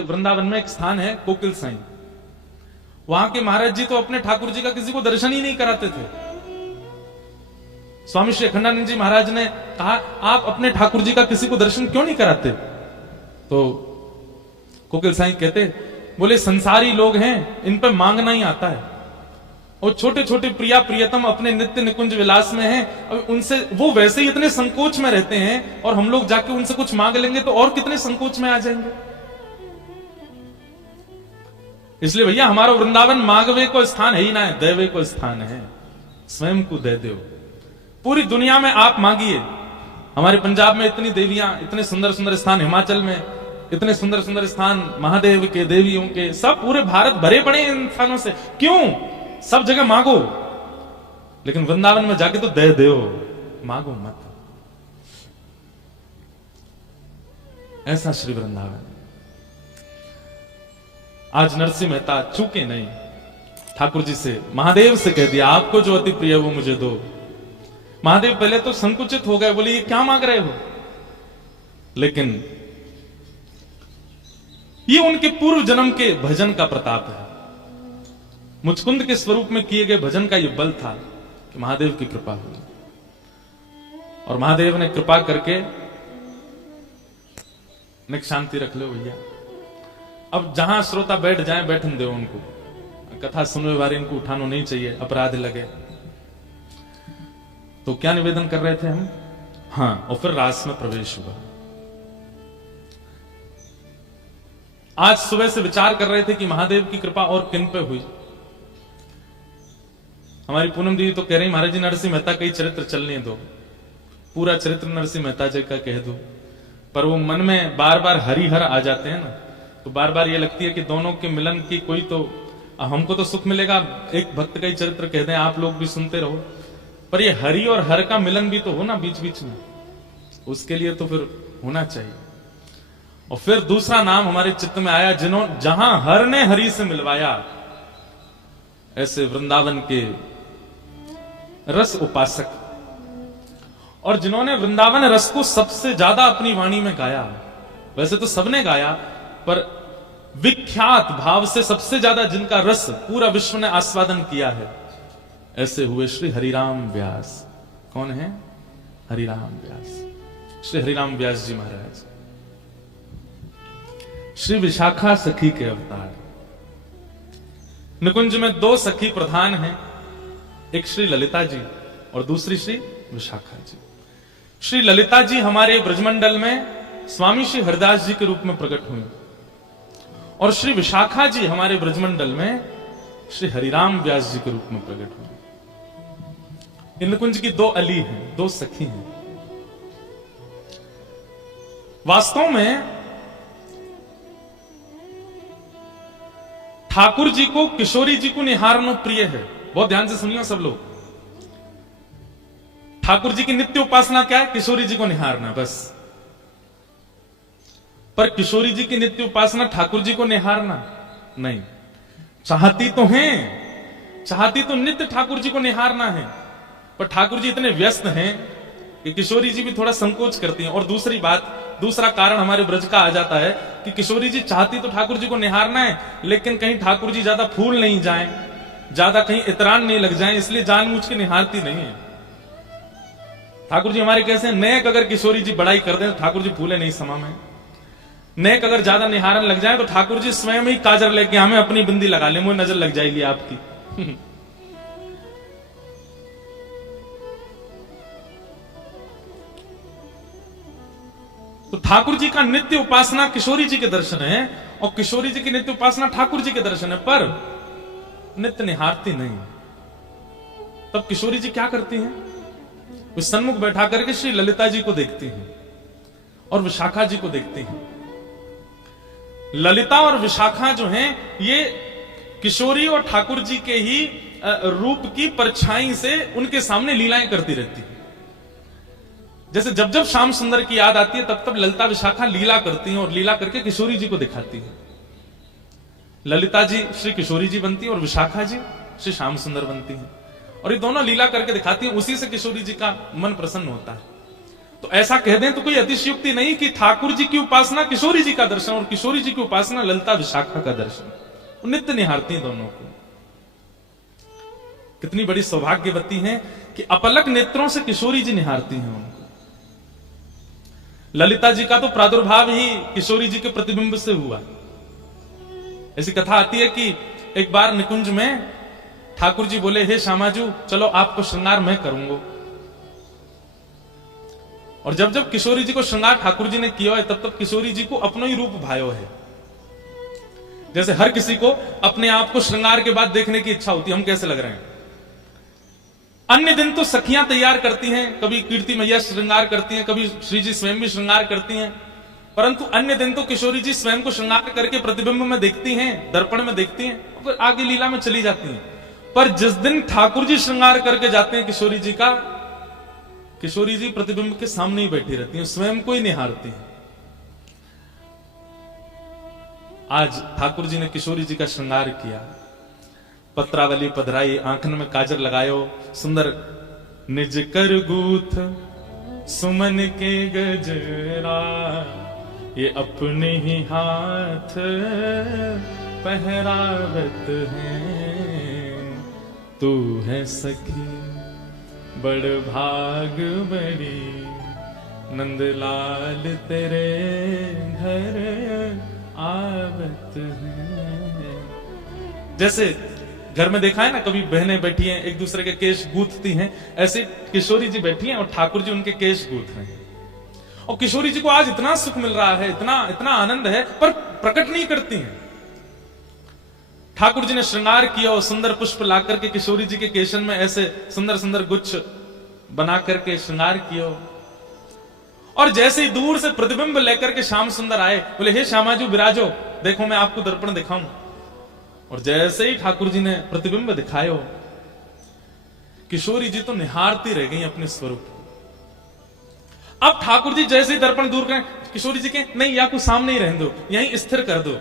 वृंदावन में एक स्थान है कोकिल साई। वहां के महाराज जी तो अपने ठाकुर जी का किसी को दर्शन ही नहीं कराते थे। स्वामी श्री अखंडानंद जी महाराज ने कहा, आप अपने ठाकुर जी का किसी को दर्शन क्यों नहीं कराते? तो कोकिल साई कहते, बोले संसारी लोग हैं, इन पर मांगना ही आता है। और छोटे छोटे प्रिया प्रियतम अपने नित्य निकुंज विलास में हैं, अब उनसे वो वैसे ही इतने संकोच में रहते हैं, और हम लोग जाके उनसे कुछ मांग लेंगे तो और कितने संकोच में आ जाएंगे। इसलिए भैया हमारा वृंदावन मांगवे को स्थान है ही ना है, देवे को स्थान है। स्वयं को दे दो। पूरी दुनिया में आप मांगिए। हमारे पंजाब में इतनी देवियां, इतने सुंदर सुंदर स्थान, हिमाचल में इतने सुंदर सुंदर स्थान महादेव के, देवियों के, सब पूरे भारत भरे पड़े इन स्थानों से। क्यों? सब जगह मांगो, लेकिन वृंदावन में जाके तो दे दो, मांगो मत। ऐसा श्री वृंदावन। आज नरसिंह मेहता चूके नहीं, ठाकुर जी से, महादेव से कह दिया, आपको जो अति प्रिय वो मुझे दो। महादेव पहले तो संकुचित हो गए, बोले ये क्या मांग रहे हो? लेकिन ये उनके पूर्व जन्म के भजन का प्रताप है। मुचकुंद के स्वरूप में किए गए भजन का ये बल था कि महादेव की कृपा हुई, और महादेव ने कृपा करके निक शांति रख लो भैया। अब जहां श्रोता बैठ जाए, बैठन दो उनको, कथा सुनने वाले इनको उठाना नहीं चाहिए, अपराध लगे। तो क्या निवेदन कर रहे थे हम? हाँ, और फिर रास में प्रवेश हुआ। आज सुबह से विचार कर रहे थे कि महादेव की कृपा और किन पे हुई। हमारी पूनम दीदी तो कह रही, महाराज जी नरसिंह मेहता का ही चरित्र चलने दो, पूरा चरित्र नरसिंह मेहता जी का कह दो। पर वो मन में बार बार हरिहर आ जाते हैं ना, तो बार बार ये लगती है कि दोनों के मिलन की कोई तो, हमको तो सुख मिलेगा, एक भक्त का ही चरित्र कह दें, आप लोग भी सुनते रहो, पर ये हरि और हर का मिलन भी तो हो ना बीच बीच में, उसके लिए तो फिर होना चाहिए। और फिर दूसरा नाम हमारे चित्त में आया, जहां हर ने हरि से मिलवाया, ऐसे वृंदावन के रस उपासक, और जिन्होंने वृंदावन रस को सबसे ज्यादा अपनी वाणी में गाया। वैसे तो सबने गाया, पर विख्यात भाव से सबसे ज्यादा जिनका रस पूरा विश्व ने आस्वादन किया है, ऐसे हुए श्री हरिराम व्यास। कौन है? हरिराम व्यास। श्री हरिराम व्यास जी महाराज श्री विशाखा सखी के अवतार। निकुंज में दो सखी प्रधान हैं, एक श्री ललिता जी और दूसरी श्री विशाखा जी। श्री ललिता जी हमारे ब्रजमंडल में स्वामी श्री हरिदास जी के रूप में प्रकट हुई, और श्री विशाखा जी हमारे ब्रजमंडल में श्री हरिराम व्यास जी के रूप में प्रकट हुई। इन निकुंज की दो अली हैं, दो सखी हैं। वास्तव में ठाकुर जी को किशोरी जी को निहारना प्रिय है। बहुत ध्यान से सुनिए सब लोग। ठाकुर जी की नित्य उपासना क्या है? किशोरी जी को निहारना, बस। पर किशोरी जी की नित्य उपासना ठाकुर जी को निहारना नहीं। चाहती तो हैं, चाहती तो नित्य ठाकुर जी को निहारना है, पर ठाकुर जी इतने व्यस्त हैं कि किशोरी जी भी थोड़ा संकोच करती हैं। और दूसरी बात, दूसरा कारण हमारे ब्रज का आ जाता है कि किशोरी जी चाहती तो ठाकुर जी को निहारना है, लेकिन कहीं ठाकुर जी ज्यादा फूल नहीं जाएं, ज्यादा कहीं इतरान नहीं लग जाएं, इसलिए जानबूझ के निहारती नहीं है। ठाकुर जी हमारे कैसे? नेक अगर किशोरी जी बड़ाई कर दें तो ठाकुर जी फूले नहीं समा में। नेक अगर ज्यादा निहारन लग जाए तो ठाकुर जी स्वयं ही काजर लेके हमें अपनी बिंदी लगा ले, मुझे नजर लग जाएगी आपकी। तो ठाकुर जी का नित्य उपासना किशोरी जी के दर्शन है, और किशोरी जी की नित्य उपासना ठाकुर जी के दर्शन है, पर नित्य निहारती नहीं। तब किशोरी जी क्या करती हैं? वे सन्मुख बैठा करके श्री ललिता जी को देखती हैं और विशाखा जी को देखती हैं। ललिता और विशाखा जो हैं, ये किशोरी और ठाकुर जी के ही रूप की परछाई से उनके सामने लीलाएं करती रहती हैं। जैसे जब जब श्याम सुंदर की याद आती है, तब तब ललिता विशाखा लीला करती हैं, और लीला करके किशोरी जी को दिखाती हैं। ललिता जी श्री किशोरी जी बनती है, और विशाखा जी श्री श्याम सुंदर बनती हैं, और ये दोनों लीला करके दिखाती हैं। उसी से किशोरी जी का मन प्रसन्न होता है। तो ऐसा कह दें तो कोई अतिशयोक्ति नहीं कि ठाकुर जी की उपासना किशोरी जी का दर्शन और किशोरी जी की उपासना ललिता विशाखा का दर्शन, वो नित्य निहारती हैं दोनों को। कितनी बड़ी सौभाग्यवती हैं कि अपलक नेत्रों से किशोरी जी निहारती हैं उनको। ललिता जी का तो प्रादुर्भाव ही किशोरी जी के प्रतिबिंब से हुआ। ऐसी कथा आती है कि एक बार निकुंज में ठाकुर जी बोले, हे श्यामाजू चलो आपको श्रृंगार मैं करूंगा। और जब जब किशोरी जी को श्रृंगार ठाकुर जी ने किया है तब तब किशोरी जी को अपना ही रूप भायो है। जैसे हर किसी को अपने आप को श्रृंगार के बाद देखने की इच्छा होती है, हम कैसे लग रहे हैं। अन्य दिन तो सखियां तैयार करती हैं, कभी कीर्ति मैया श्रृंगार करती हैं, कभी श्री जी स्वयं भी श्रृंगार करती हैं, परंतु अन्य दिन तो किशोरी जी स्वयं को श्रृंगार करके प्रतिबिंब में देखती हैं, दर्पण में देखती हैं, फिर आगे लीला में चली जाती हैं। पर जिस दिन ठाकुर जी श्रृंगार करके जाते हैं किशोरी जी का, किशोरी जी प्रतिबिंब के सामने ही बैठी रहती हैं, स्वयं को ही निहारती हैं। आज ठाकुर जी ने किशोरी जी का श्रृंगार किया, पत्रावली पधराई, आंखन में काजल लगायो, सुंदर निज कर गूथ सुमन के गजरा, ये अपने ही हाथ पहरावत है। तू है सखी बड़ भाग बड़ी, नंदलाल तेरे घर आवत है। जैसे घर में देखा है ना, कभी बहनें बैठी हैं एक दूसरे के केश गूंथती हैं, ऐसे किशोरी जी बैठी हैं और ठाकुर जी उनके केश गूंथ रहे हैं। और किशोरी जी को आज इतना सुख मिल रहा है, इतना इतना आनंद है, पर प्रकट नहीं करती हैं। ठाकुर जी ने श्रृंगार किया और सुंदर पुष्प ला करके किशोरी जी के केशन में ऐसे सुंदर सुंदर गुच्छ बना करके श्रृंगार किया। और जैसे ही दूर से प्रतिबिंब लेकर के श्याम सुंदर आए, बोले हे श्यामाजू विराजो, देखो मैं आपको दर्पण दिखाऊं। और जैसे ही ठाकुर जी ने प्रतिबिंब दिखायो, किशोरी जी तो निहारती रह गई अपने स्वरूप। अब ठाकुर जी जैसे ही दर्पण दूर करें, किशोरी जी के नहीं या कुछ सामने ही रहने दो, यहीं स्थिर कर दो।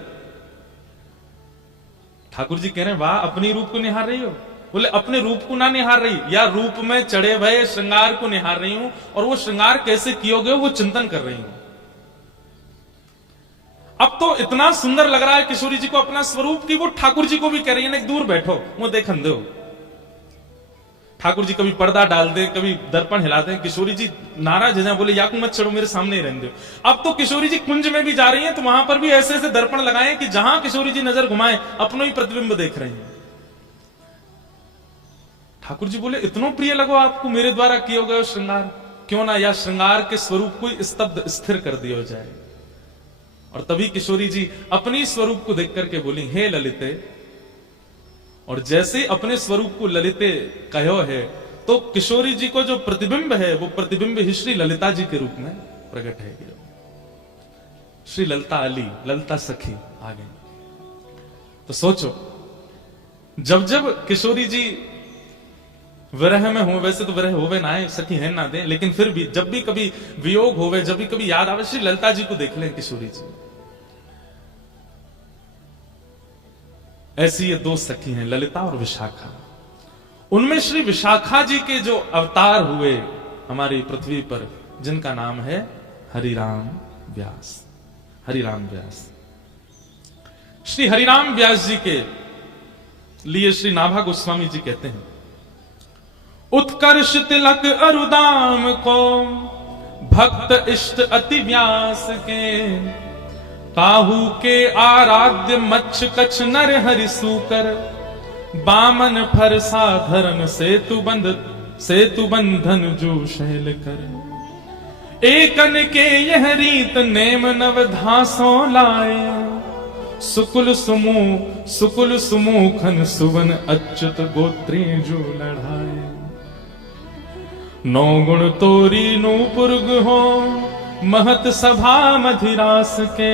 ठाकुर जी कह रहे हैं वाह, अपनी रूप को निहार रही हो। बोले अपने रूप को ना निहार रही, या रूप में चढ़े भये श्रृंगार को निहार रही हूं, और वो श्रृंगार कैसे कियोगे वो चिंतन कर रही हूं। अब तो इतना सुंदर लग रहा है किशोरी जी को अपना स्वरूप की वो ठाकुर जी को भी कह रही है दूर बैठो, वो देखन दो। ठाकुर जी कभी पर्दा डाल दे, कभी दर्पण हिला दे, किशोरी जी नाराज है, बोले याकू मत चढ़ो, मेरे सामने ही रहने दो। अब तो किशोरी जी कुंज में भी जा रही हैं तो वहां पर भी ऐसे ऐसे दर्पण लगाए कि जहां किशोरी जी नजर घुमाए अपनो ही प्रतिबिंब देख रही हैं। ठाकुर जी बोले इतना प्रिय लगो आपको मेरे द्वारा किए गए श्रृंगार, क्यों ना या श्रृंगार के स्वरूप को स्तब्ध स्थिर कर दिया जाए। और तभी किशोरी जी अपनी स्वरूप को देख करके बोली हे ललिते। और जैसे अपने स्वरूप को ललिते कहो है, तो किशोरी जी को जो प्रतिबिंब है वो प्रतिबिंब ही श्री ललिता जी के रूप में प्रकट है। श्री ललिता अली, ललिता सखी आ गई। तो सोचो, जब जब किशोरी जी विरह में हो, वैसे तो विरह होवे ना है, सखी है ना दे, लेकिन फिर भी जब भी कभी वियोग होवे, जब भी कभी याद आवे, श्री ललिता जी को देख लें किशोरी जी। ऐसी ये दो सखी हैं, ललिता और विशाखा। उनमें श्री विशाखा जी के जो अवतार हुए हमारी पृथ्वी पर, जिनका नाम है हरिराम व्यास। हरिराम व्यास, श्री हरिराम व्यास जी के लिए श्री नाभा गोस्वामी जी कहते हैं, उत्कर्ष तिलक अरुदाम को भक्त इष्ट अति व्यास के, काहू के आराध्य मच्छ कच्छ नर हरि सूकर, बामन फर साधरन सेतु बंधन जो शैल कर, एकन के यह रीत नेम नव धासों लाए, सुकुल सुमुखन सुवन अच्युत गोत्री जो लढ़ाए, नौ गुण तोरी नूपुर्ग हो महत सभा मधिरास के,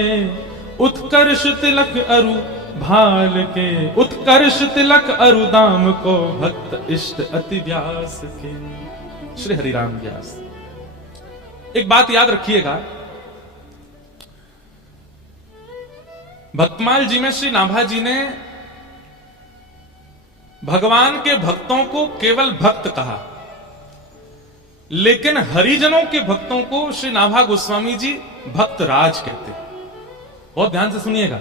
उत्कर्ष तिलक अरु भाल के, उत्कर्ष तिलक अरु दाम को भक्त इष्ट अति व्यास के। श्री हरिराम व्यास। एक बात याद रखिएगा, भक्तमाल जी में श्री नाभा जी ने भगवान के भक्तों को केवल भक्त कहा, लेकिन हरिजनों के भक्तों को श्री नाभा गोस्वामी जी भक्त राज कहते हैं। बहुत ध्यान से सुनिएगा।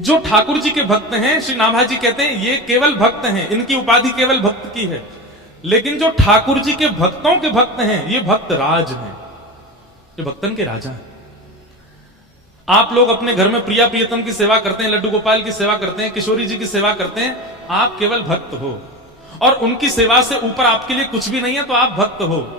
जो ठाकुर जी के भक्त हैं, श्री नाभा जी कहते हैं ये केवल भक्त हैं, इनकी उपाधि केवल भक्त की है। लेकिन जो ठाकुर जी के भक्तों के भक्त हैं, ये भक्त राज हैं, ये भक्तन के राजा हैं। आप लोग अपने घर में प्रिया प्रियतम की सेवा करते हैं, लड्डू गोपाल की सेवा करते हैं, किशोरी जी की सेवा करते हैं, आप केवल भक्त हो। और उनकी सेवा से ऊपर आपके लिए कुछ भी नहीं है तो आप भक्त हो।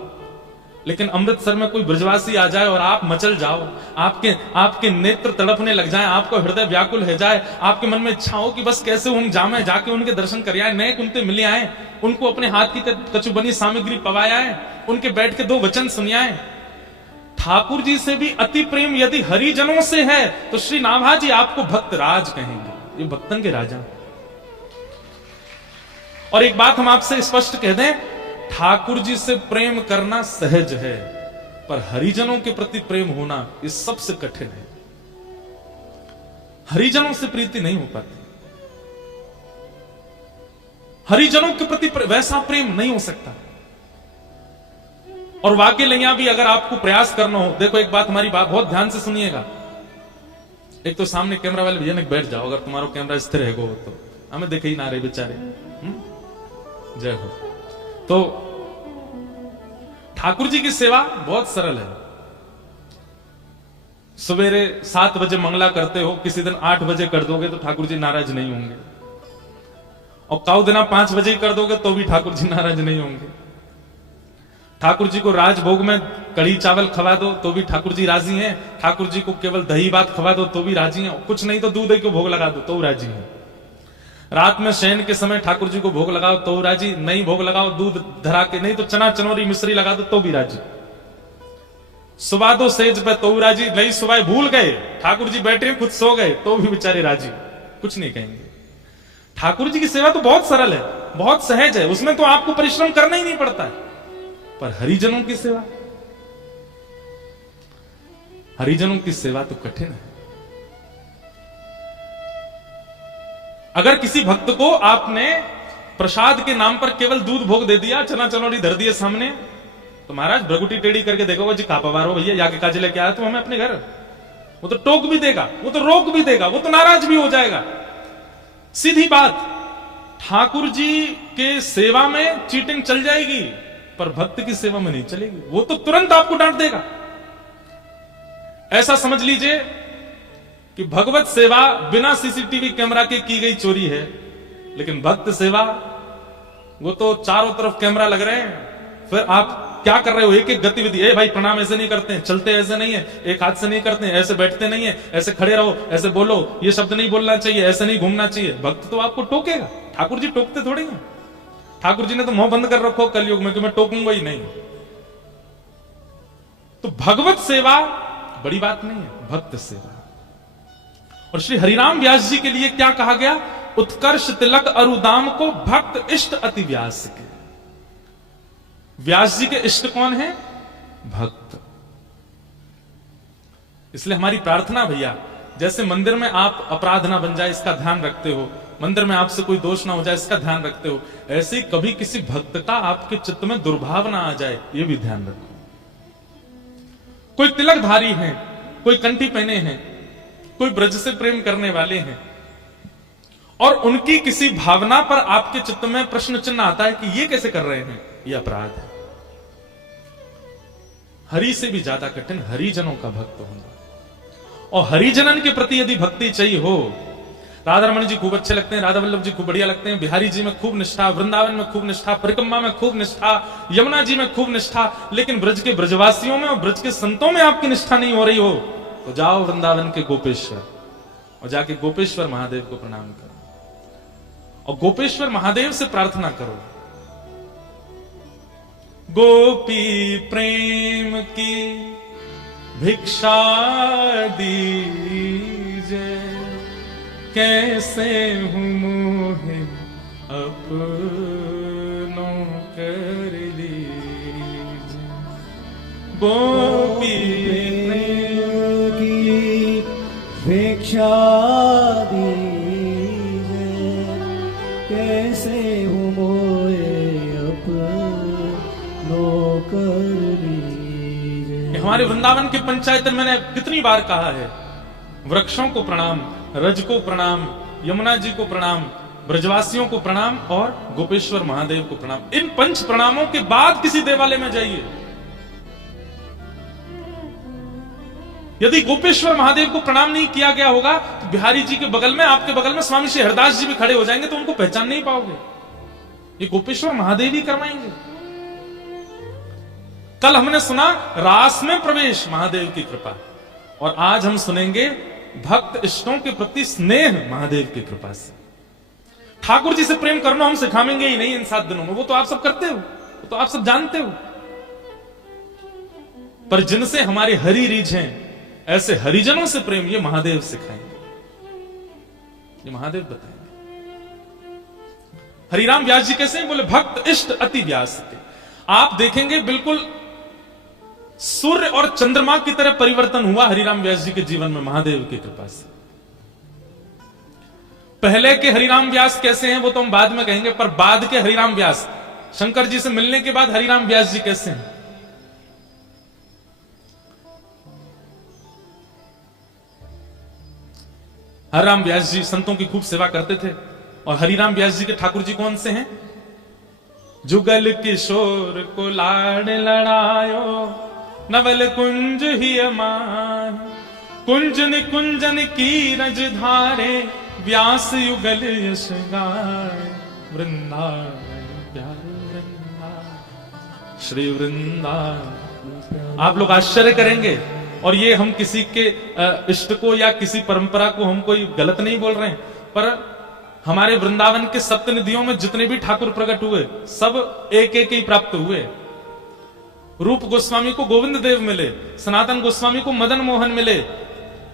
लेकिन अमृतसर में कोई ब्रजवासी आ जाए और आप मचल जाओ, आपके नेत्र तड़पने लग जाए, आपको हृदय व्याकुल हो जाए, आपके मन में इच्छा हो कि बस कैसे हम जामे, जाके उनके दर्शन कर आए, नए कुंते मिले आए, उनको अपने हाथ की कछु बनी सामग्री पवाया है, उनके बैठ के 2 वचन सुनियाए। ठाकुर जी से भी अति प्रेम यदि हरिजनों से है तो श्री नाभा जी आपको भक्त राज कहेंगे, ये भक्तन के राजा। और एक बात हम आपसे स्पष्ट कह दें, ठाकुर जी से प्रेम करना सहज है, पर हरिजनों के प्रति प्रेम होना ये सबसे कठिन है। हरिजनों से प्रीति नहीं हो पाती, हरिजनों के प्रति वैसा प्रेम नहीं हो सकता। और वाकई लिया भी अगर आपको प्रयास करना हो, देखो एक बात, हमारी बात बहुत ध्यान से सुनिएगा। एक तो सामने कैमरा वाले भैया ने बैठ जाओ, अगर तुम्हारा कैमरा स्थिर है तो हमें देखे ही ना रहे बेचारे। जय हो। तो ठाकुर जी की सेवा बहुत सरल है। सवेरे 7 बजे मंगला करते हो, किसी दिन 8 बजे कर दोगे तो ठाकुर जी नाराज नहीं होंगे, और काउ दिना 5 बजे ही कर दोगे तो भी ठाकुर जी नाराज नहीं होंगे। ठाकुर जी को राजभोग में कढ़ी चावल खवा दो तो भी ठाकुर जी राजी हैं, ठाकुर जी को केवल दही भात खवा दो तो भी राजी हैं, कुछ नहीं तो दूध दही को भोग लगा दो तो राजी हैं। रात में शयन के समय ठाकुर जी को भोग लगाओ तो राजी, नहीं भोग लगाओ दूध धरा के, नहीं तो चना चनौरी मिश्री लगा दो तो भी राजी। सुबह दो सेज पे तो राजी, नहीं सुबह भूल गए, ठाकुर जी बैठे खुद सो गए तो भी बेचारे राजी, कुछ नहीं कहेंगे। ठाकुर जी की सेवा तो बहुत सरल है, बहुत सहज है, उसमें तो आपको परिश्रम करना ही नहीं पड़ता है। पर हरिजनों की सेवा, हरिजनों की सेवा तो कठिन है। अगर किसी भक्त को आपने प्रसाद के नाम पर केवल दूध भोग दे दिया, चना चनौरी धर दिए सामने, तो महाराज भ्रगुटी टेढ़ी करके देखोगे जी कापावार हो भैया, जाके काज लेके आया तो हमें अपने घर, वो तो टोक भी देगा, वो तो रोक भी देगा, वो तो नाराज भी हो जाएगा। सीधी बात, ठाकुर जी के सेवा में चीटिंग चल जाएगी पर भक्त की सेवा में नहीं चलेगी, वो तो तुरंत आपको डांट देगा। ऐसा समझ लीजिए कि भगवत सेवा बिना सीसीटीवी कैमरा के की गई चोरी है, लेकिन भक्त सेवा वो तो चारों तरफ कैमरा लग रहे हैं, फिर आप क्या कर रहे हो, एक एक गतिविधि, ए भाई प्रणाम ऐसे नहीं करते हैं, चलते ऐसे नहीं है, एक हाथ से नहीं करते हैं, ऐसे बैठते नहीं है, ऐसे खड़े रहो, ऐसे बोलो, ये शब्द नहीं बोलना चाहिए, ऐसे नहीं घूमना चाहिए। भक्त तो आपको टोकेगा, ठाकुर जी टोकते थोड़ी हैं। ठाकुर जी ने तो मुंह बंद कर रखो कलयुग में कि मैं टोकूंगा ही नहीं। तो भगवत सेवा बड़ी बात नहीं है, भक्त सेवा। और श्री हरिराम व्यास जी के लिए क्या कहा गया, उत्कर्ष तिलक अरुदाम को भक्त इष्ट अति व्यास के। व्यास जी के इष्ट कौन है, भक्त। इसलिए हमारी प्रार्थना भैया, जैसे मंदिर में आप अपराध ना बन जाए इसका ध्यान रखते हो, मंदिर में आपसे कोई दोष ना हो जाए इसका ध्यान रखते हो, ऐसे ही कभी किसी भक्त का आपके चित्त में दुर्भाव ना आ जाए ये भी ध्यान रखो। कोई तिलकधारी हैं, कोई कंठी पहने हैं, कोई ब्रज से प्रेम करने वाले हैं, और उनकी किसी भावना पर आपके चित्त में प्रश्न चिन्ह आता है कि ये कैसे कर रहे हैं, ये अपराध है। हरि से भी ज्यादा कठिन हरिजनों का भक्त होना। और हरिजनन के प्रति यदि भक्ति चाहिए हो, राधा रमन जी खूब अच्छे लगते हैं, राधा वल्लभ जी खूब बढ़िया लगते हैं, बिहारी जी में खूब निष्ठा, वृंदावन में खूब निष्ठा, परिक्रमा में खूब निष्ठा, यमुना जी में खूब निष्ठा, लेकिन ब्रज के ब्रजवासियों में और ब्रज के संतों में आपकी निष्ठा नहीं हो रही हो, तो जाओ वृंदावन के गोपेश्वर और जाके गोपेश्वर महादेव को प्रणाम करो और गोपेश्वर महादेव से प्रार्थना करो, गोपी प्रेम की भिक्षा दीजे, कैसे हूं मोहे अपनों कर लीजे। गोपी प्रेम की भिक्षा दीजे, कैसे हूं मोहे अपनों हमारे वृंदावन के पंचायत में मैंने कितनी बार कहा है, वृक्षों को प्रणाम, रज को प्रणाम, यमुना जी को प्रणाम, ब्रजवासियों को प्रणाम और गोपेश्वर महादेव को प्रणाम। इन पंच प्रणामों के बाद किसी देवालय में जाइए। यदि गोपेश्वर महादेव को प्रणाम नहीं किया गया होगा तो बिहारी जी के बगल में, आपके बगल में स्वामी श्री हरदास जी भी खड़े हो जाएंगे तो उनको पहचान नहीं पाओगे। ये गोपेश्वर महादेव ही करवाएंगे। कल हमने सुना रास में प्रवेश महादेव की कृपा, और आज हम सुनेंगे भक्त इष्टों के प्रति स्नेह महादेव की कृपा से। ठाकुर जी से प्रेम करना हम सिखाएंगे ही नहीं इन 7 दिनों में, वो तो आप सब करते हो, वो तो आप सब जानते हो। पर जिनसे हमारी हरि रीझ हैं, ऐसे हरिजनों से प्रेम ये महादेव सिखाएंगे, ये महादेव बताएंगे। हरिराम व्यास जी कैसे हैं? बोले भक्त इष्ट अति व्यास के। आप देखेंगे बिल्कुल सूर्य और चंद्रमा की तरह परिवर्तन हुआ हरिराम व्यास जी के जीवन में महादेव की कृपा से। पहले के हरिराम व्यास कैसे हैं वो तो हम बाद में कहेंगे, पर बाद के हरिराम व्यास, शंकर जी से मिलने के बाद हरिराम व्यास जी कैसे हैं? हरिराम व्यास जी संतों की खूब सेवा करते थे। और हरिराम व्यास जी के ठाकुर जी कौन से हैं? जुगल किशोर को लाड लड़ायो, नवल कुंज ही अमाय, कुंजन कुंजन की रज धारे, व्यास युगल यश गाय, वृंदावन प्यारे वृंदावन श्री वृंदावन। आप लोग आश्चर्य करेंगे, और ये हम किसी के इष्ट को या किसी परंपरा को हम कोई गलत नहीं बोल रहे हैं, पर हमारे वृंदावन के सप्तनिधियों में जितने भी ठाकुर प्रकट हुए सब एक एक ही प्राप्त हुए। रूप गोस्वामी को गोविंद देव मिले, सनातन गोस्वामी को मदन मोहन मिले,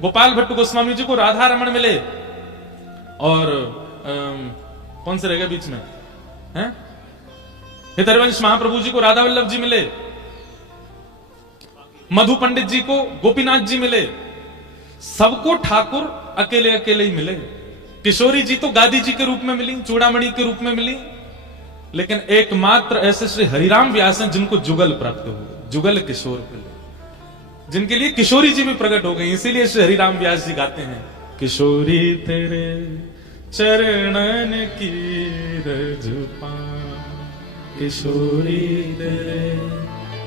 गोपाल भट्ट गोस्वामी जी को राधा रमण मिले, और कौन से रह गए बीच में हैं? हितरवंश महाप्रभु जी को राधा वल्लभ जी मिले, मधु पंडित जी को गोपीनाथ जी मिले। सबको ठाकुर अकेले अकेले ही मिले। किशोरी जी तो गादी जी के रूप में मिली, चूड़ामणि के रूप में मिली, लेकिन एकमात्र ऐसे श्री हरिराम व्यास हैं जिनको जुगल प्राप्त हुए, जुगल किशोर मिले, जिनके लिए किशोरी जी भी प्रकट हो गई। इसीलिए श्री हरिराम व्यास जी गाते हैं, किशोरी तेरे चरणन की रज पाऊं, किशोरी तेरे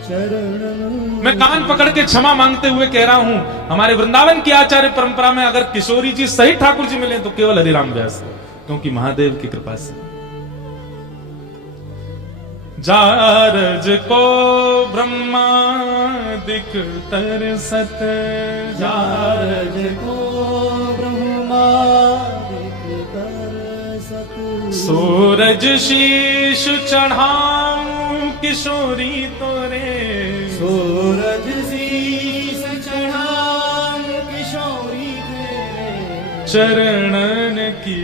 चरणन। मैं कान पकड़ के क्षमा मांगते हुए कह रहा हूं, हमारे वृंदावन की आचार्य परंपरा में अगर किशोरी जी सही ठाकुर जी मिले तो केवल हरिराम व्यास, क्योंकि महादेव की कृपा से। जारज को ब्रह्मादिक तरसत, जारज को ब्रह्मादिक तरसत, सूरज शीश चढ़ाऊं किशोरी तोरे, सूरज शीश चढ़ाऊं किशोरी तेरे, चरणन की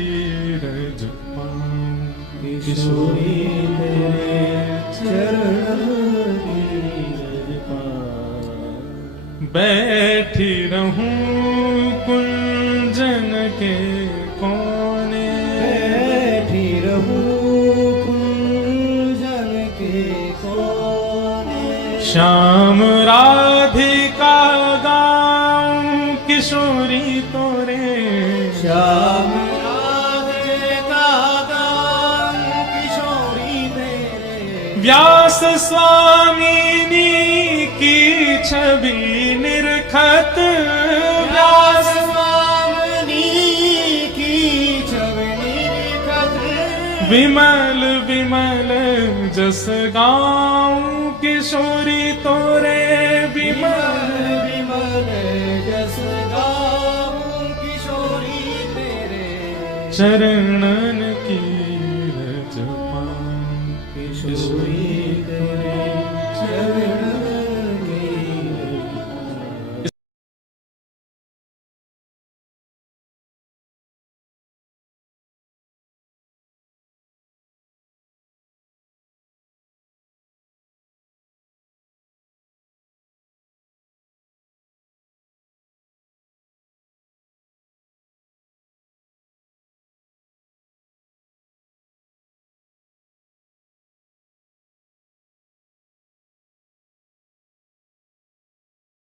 रज पाऊं किशोरी तेरे, चरणन की रज पाऊं। बैठी रहूं कुंजन के कोने, बैठी रहूं कुंजन के कोने, श्याम राधिका गाऊं किशोरी तोरे, श्याम राधिका गाऊं किशोरी तेरे, व्यास स्वामिनी की छवि निरखत, व्यास स्वामिनी की छवि निरखत, विमल विमल जस गाऊं किशोरी तोरे, विमल विमल जस गाऊं किशोरी तेरे, चरणन की रज पाऊं किशोरी तेरे, चरणन